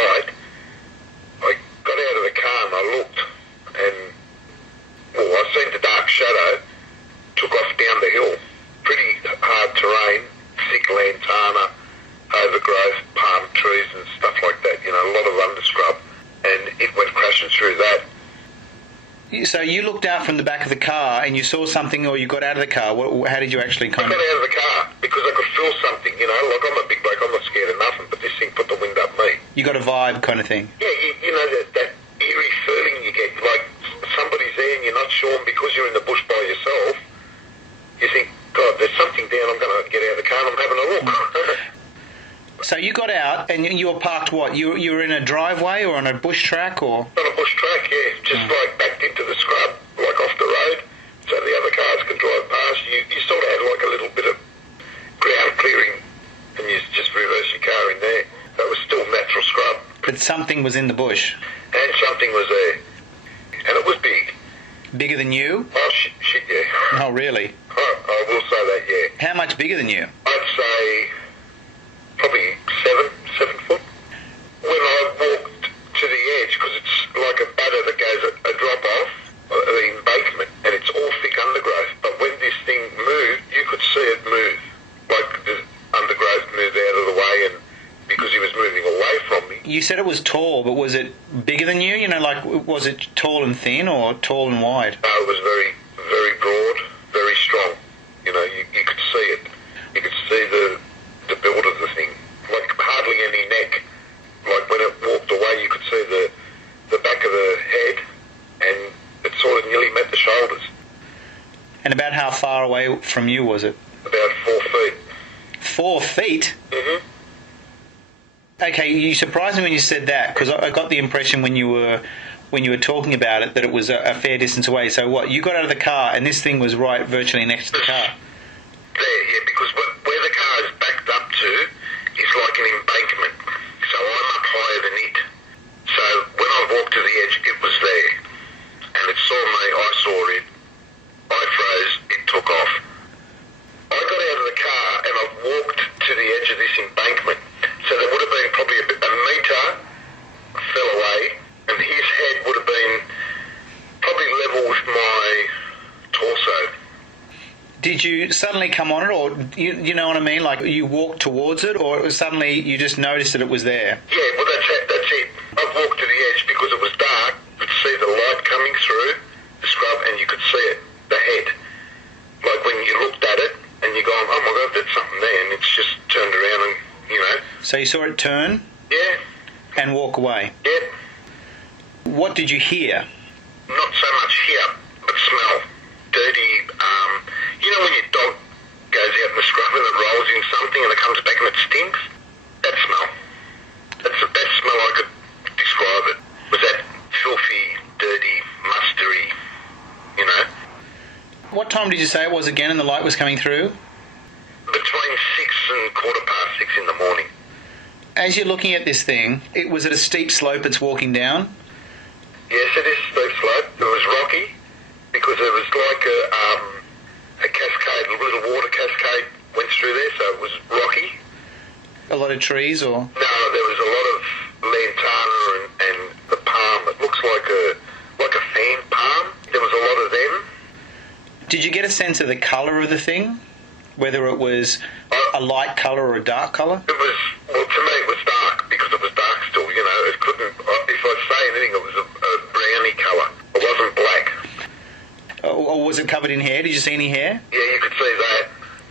light, I got out of the car and I looked, and I seen the dark shadow, took off down the hill. Pretty hard terrain, thick lantana, overgrowth, palm trees and stuff like that, a lot of underscrub, and it went crashing through that. So you looked out from the back of the car and you saw something, or you got out of the car? How did you actually I got out of the car because I could feel something, like I'm a big bloke, I'm not scared of nothing, but this thing put the wind up me. You got a vibe kind of thing? Yeah, that eerie feeling you get, like somebody's there and you're not sure, and because you're in the bush by yourself, you think, God, there's something there, and I'm going to get out of the car and I'm having a look. So you got out and you were parked what? You were in a driveway or on a bush track or? On a bush track, yeah, just like backed into the scrub, like off the road, so the other cars can drive past. You sort of had like a little bit of ground clearing, and you just reverse your car in there. That was still natural scrub. But something was in the bush? And something was there. And it was big. Bigger than you? Oh, shit, yeah. Oh, really? I will say that, yeah. How much bigger than you? I'd say probably 7 foot. When I walked to the edge, because it's like a butter that goes a drop off, the embankment, and it's all thick undergrowth, but when this thing moved, you could see it move. Like the undergrowth moved out of the way, and because he was moving away from me. You said it was tall, but was it bigger than you? Was it tall and thin or tall and wide? No, it was very, very broad, very strong. You could see it. You could see the build of the thing. Like hardly any neck. Like when it walked away, you could see the back of the head, and it sort of nearly met the shoulders. And about how far away from you was it? About 4 feet. 4 feet? Mm-hmm. Okay, you surprised me when you said that, because I got the impression when you were talking about it that it was a fair distance away. So what, you got out of the car and this thing was right virtually next to the car? There, yeah, because where the car is backed up to is like an embankment. So I'm up higher than it. So when I walked to the edge, it was there. And it saw me, I saw it. I froze, it took off. I got out of the car and I walked to the edge of this embankment. So there would have been probably a metre fell away, and his head would have been probably level with my torso. Did you suddenly come on it, or you know what I mean? Like you walked towards it, or it was suddenly you just noticed that it was there? Yeah, well that's it. I walked to the edge because it was dark. You could see the light coming through the scrub, and you could see it, the head. Like when you looked at it, and you're going, oh my God, there's something there, and it's just turned around and, So you saw it turn? Yeah. And walk away? Yeah. What did you hear? Not so much hear, but smell. Dirty, when your dog goes out in the scrub and it rolls in something and it comes back and it stinks? That smell. That's the best smell I could describe it. Was that filthy, dirty, mustery, What time did you say it was again and the light was coming through? Between 6 and 6:15 in the morning. As you're looking at this thing, was it a steep slope it's walking down? Yes, it is a steep slope. It was rocky because there was like a cascade, a little water cascade went through there, so it was rocky. A lot of trees, or? No, there was a lot of lantana and the palm. It looks like a fan palm. There was a lot of them. Did you get a sense of the colour of the thing? Whether it was a light colour or a dark colour? It was, well, to me it was dark because it was dark still, It couldn't, if I say anything, it was a browny colour. It wasn't black. Or was it covered in hair? Did you see any hair? Yeah, you could see that.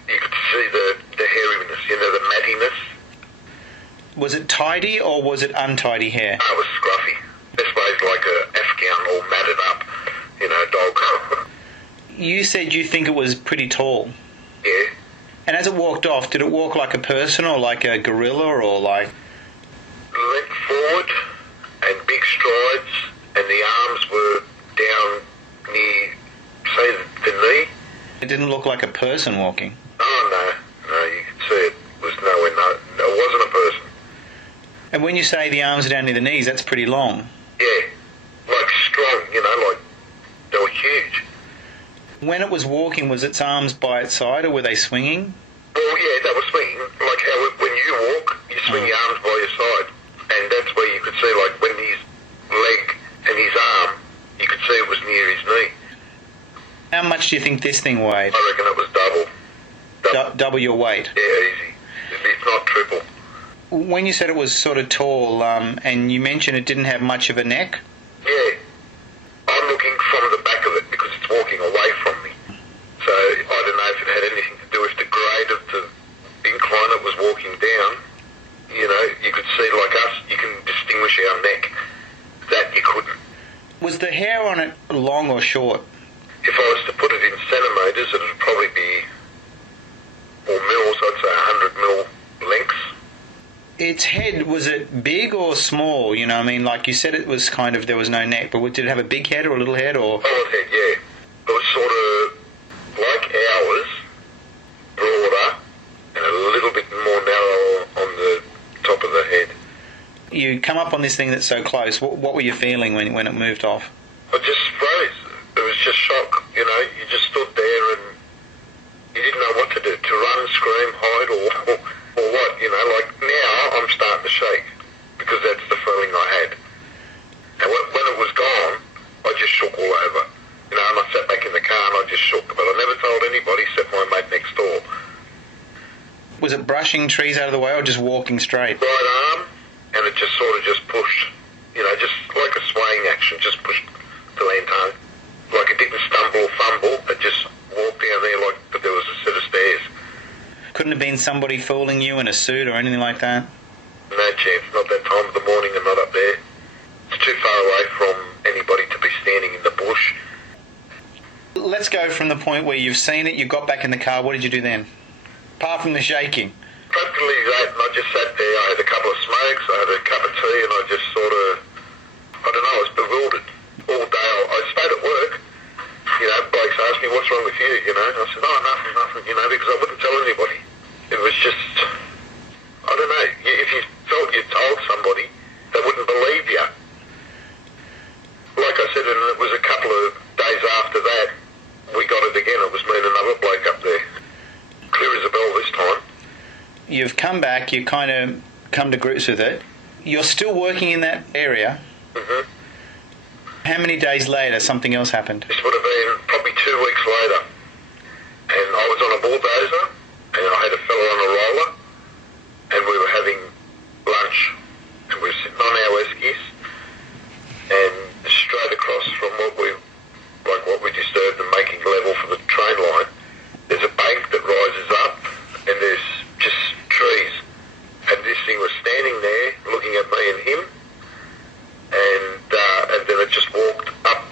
You could see the hairiness, the mattiness. Was it tidy or was it untidy hair? No, it was scruffy. This way's like a Afghan all matted up, dog. You said you think it was pretty tall. Yeah. And as it walked off, did it walk like a person or like a gorilla or like... Leant forward and big strides, and the arms were down near, say, the knee. It didn't look like a person walking. Oh, no, you could see it was nowhere, no, it wasn't a person. And when you say the arms are down near the knees, that's pretty long. Yeah, like strong, like they were huge. When it was walking, was its arms by its side or were they swinging? Well, yeah, they were swinging, like how when you walk, you swing your arms by your side, and that's where you could see, like, when his leg and his arm, you could see it was near his knee. How much do you think this thing weighed? I reckon it was double. Double your weight? Yeah, easy. If not triple. When you said it was sort of tall, and you mentioned it didn't have much of a neck? Yeah. I'm looking from the back of it because it's walking away from me. So I don't know if it had anything to do with the grade of the incline it was walking down. You know, you could see, like us, you can distinguish our neck. That you couldn't. Was the hair on it long or short? If I was to put it in centimetres, it would probably be, or mils, I'd say 100 mil lengths. Its head, was it big or small? You know, I mean, like you said, it was kind of, there was no neck, but did it have a big head or a little head, or? Solid head, yeah. It was sort of like ours, broader, and a little bit more narrow on the top of the head. You come up on this thing that's so close. What were you feeling when it moved off? I just froze. It was just shock, you know. You just stood there and you didn't know what to do, to run, scream, hide, or what, you know. Like, now I'm starting to shake because that's the feeling I had. And when it was gone, I just shook all over. You know, and I sat back in the car and I just shook. But I never told anybody except my mate next door. Was it brushing trees out of the way or just walking straight? Right arm, and it just sort of just pushed, you know, just like a swaying action, just pushed to land home. Like it didn't stumble or fumble, it just walked down there like there was a set of stairs. Couldn't have been somebody fooling you in a suit or anything like that? No chance, not that time of the morning and not up there. It's too far away from anybody to be standing in the bush. Let's go from the point where you've seen it, you got back in the car, what did you do then? Apart from the shaking? Practically that, and I just sat there, I had a couple of smokes, I had a cup of tea, and I just sort of, I don't know, I was bewildered. All day, I stayed at work, you know, blokes asked me, what's wrong with you, you know, and I said, oh, nothing, you know, because I wouldn't tell anybody. It was just, I don't know, if you felt you told somebody, they wouldn't believe you. Like I said, and it was a couple of days after that, we got it again, it was me and another bloke up there. Clear as a bell this time. You've come back, you kind of come to grips with it. You're still working in that area. Mm-hmm. How many days later something else happened? This would have been probably 2 weeks later. And I was on a bulldozer, and I had a fella on a roller, and we were having lunch. And we were sitting on our eskies, and straight across from what we disturbed and making level for the train line, there's a bank that rises up, and there's just trees. And this thing was standing there, looking at me and him, and then it just walked up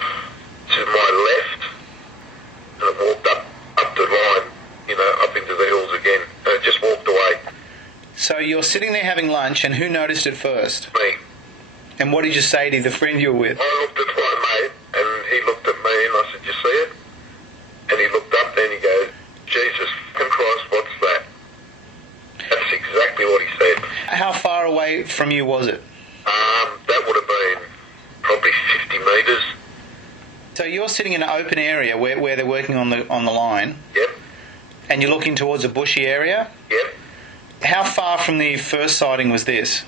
to my left, and it walked up the line, you know, up into the hills again, and it just walked away. So you're sitting there having lunch, and who noticed it first? Me. And what did you say to the friend you were with? I looked at my mate, and he looked at me, and I said, you see it? And he looked up there, and he goes, Jesus fucking Christ, what's that? That's exactly what he said. How far away from you was it? That would have been probably 50 metres. So you're sitting in an open area where they're working on the line. Yep. And you're looking towards a bushy area? Yep. How far from the first sighting was this?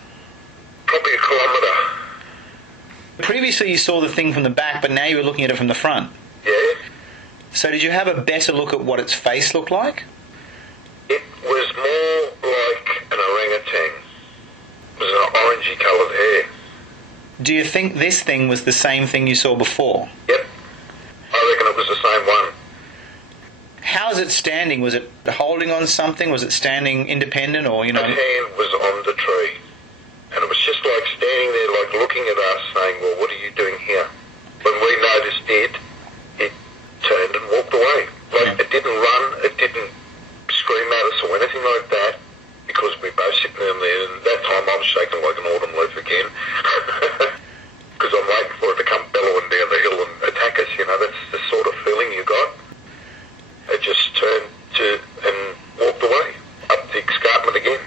Probably a kilometre. Previously you saw the thing from the back, but now you were looking at it from the front. Yeah. So did you have a better look at what its face looked like? It was more like an orangutan. It was an orangey coloured hair. Do you think this thing was the same thing you saw before? Yep. I reckon it was the same one. How's it standing? Was it holding on something? Was it standing independent or, you know? Its hand was on the tree. And it was just like standing there, like looking at us, saying, well, what are you doing here? When we noticed it turned and walked away. Like, it didn't run, it didn't scream at us or anything like that, because we both sitting in there, and that time I was shaking like an autumn leaf again. Because I'm waiting for it to come bellowing down the hill and attack us, you know, that's the sort of feeling you got. It just turned and walked away, up the escarpment again.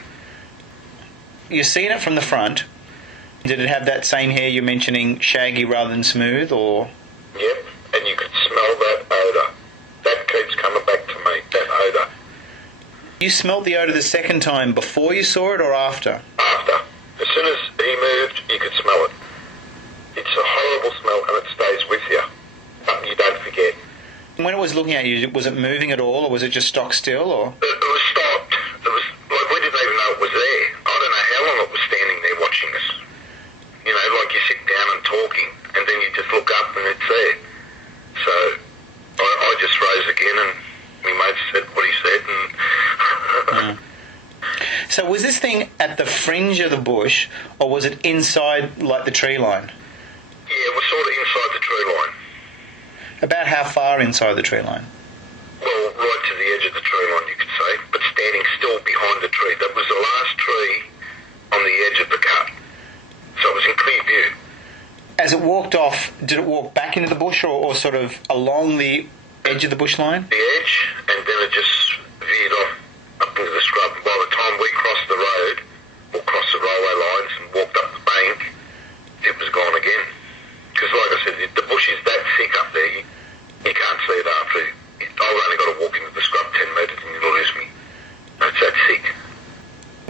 You've seen it from the front. Did it have that same hair you're mentioning, shaggy rather than smooth, or? Yep, and you could smell that odour. That keeps coming back to me, that odour. You smelt the odour the second time before you saw it or after? After. As soon as he moved, you could smell it. was looking at you, was it moving at all, or was it just stock still, or? It was stopped. It was like we didn't even know it was there. I don't know how long it was standing there watching us. You know, like you're sitting down and talking, and then you just look up and it's there. So I just rose again, and my mate said what he said, and. So was this thing at the fringe of the bush, or was it inside, like the tree line? Yeah, it was sort of inside the tree line. About how far inside the tree line? Well, right to the edge of the tree line, you could say, but standing still behind the tree. That was the last tree on the edge of the cut. So it was in clear view. As it walked off, did it walk back into the bush, or sort of along the edge of the bush line? The edge, and then it just veered off up into the scrub. And by the time we crossed the road, or crossed the railway lines and walked up the bank, it was gone again. Because like I said, the bush is that thick up there, you can't see it after. I've only got to walk into the scrub 10 metres and you'll lose me. It's that thick.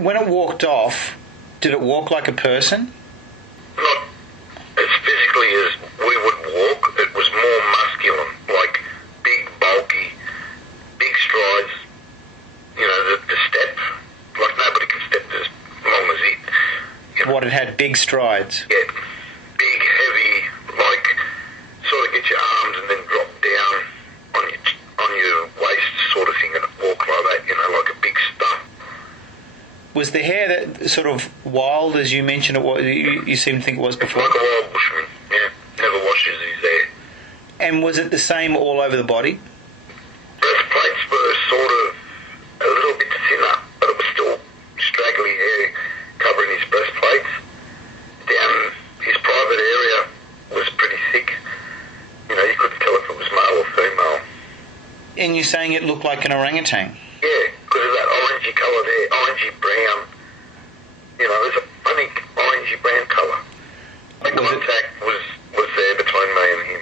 When it walked off, did it walk like a person? Not as physically as we would walk. It was more masculine, like big, bulky, big strides. You know, the step, like nobody can step as long as it. You know? What, it had big strides? Yeah, big, heavy, like sort of get your arms and then drop down on your waist sort of thing, and walk like that, you know, like a big stump. Was the hair that sort of wild, as you mentioned it was, you seem to think it was before? Like a wild bushman, yeah. Never washes his hair. And was it the same all over the body? Breastplates were sort of a little bit thinner, but it was still straggly hair covering his breastplates. Down his private area was pretty thick. You know, you couldn't tell if it was male or female. And you're saying it looked like an orangutan? Yeah, because of that orangey colour there, orangey brown. You know, it was a funny orangey brown colour. The contact was there between me and him.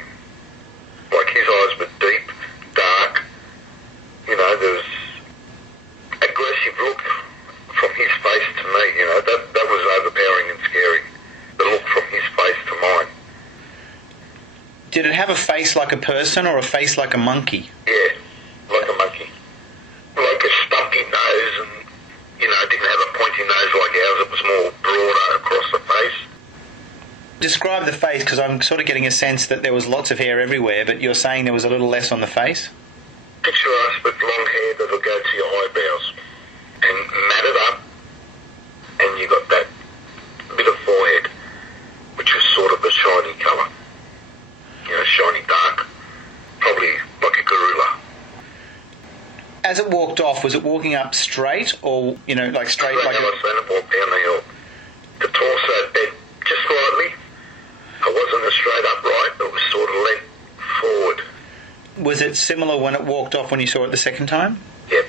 Like his eyes were deep, dark. You know, there was aggressive look from his face to me. You know, that was overpowering and scary. The look from his face to mine. Did it have a face like a person or a face like a monkey? Yeah, like a monkey. Like a stumpy nose, and, you know, it didn't have a pointy nose like ours. It was more broader across the face. Describe the face, because I'm sort of getting a sense that there was lots of hair everywhere, but you're saying there was a little less on the face? Picture us with long hair that'll go to your eyebrows and matted up, and you got that bit of forehead, which was sort of a shiny colour. You know, shiny dark. Probably like a gorilla. As it walked off, was it walking up straight, or, you know, like straight? Like I was saying, it walked down the hill. The torso bent just slightly. It wasn't a straight upright, it was sort of leant forward. Was it similar when it walked off when you saw it the second time? Yep.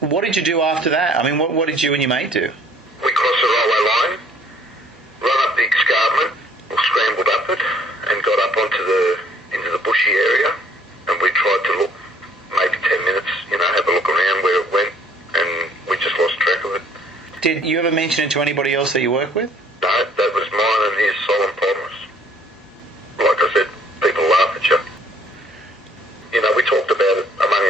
What did you do after that? I mean, what did you and your mate do? We crossed the railway line, run up the escarpment, or scrambled up it, and got up into the bushy area, and we tried to look maybe 10 minutes, you know, have a look around where it went, and we just lost track of it. Did you ever mention it to anybody else that you work with? No, that was mine and his solemn promise. Like I said, people laugh at you. You know, we talked about it among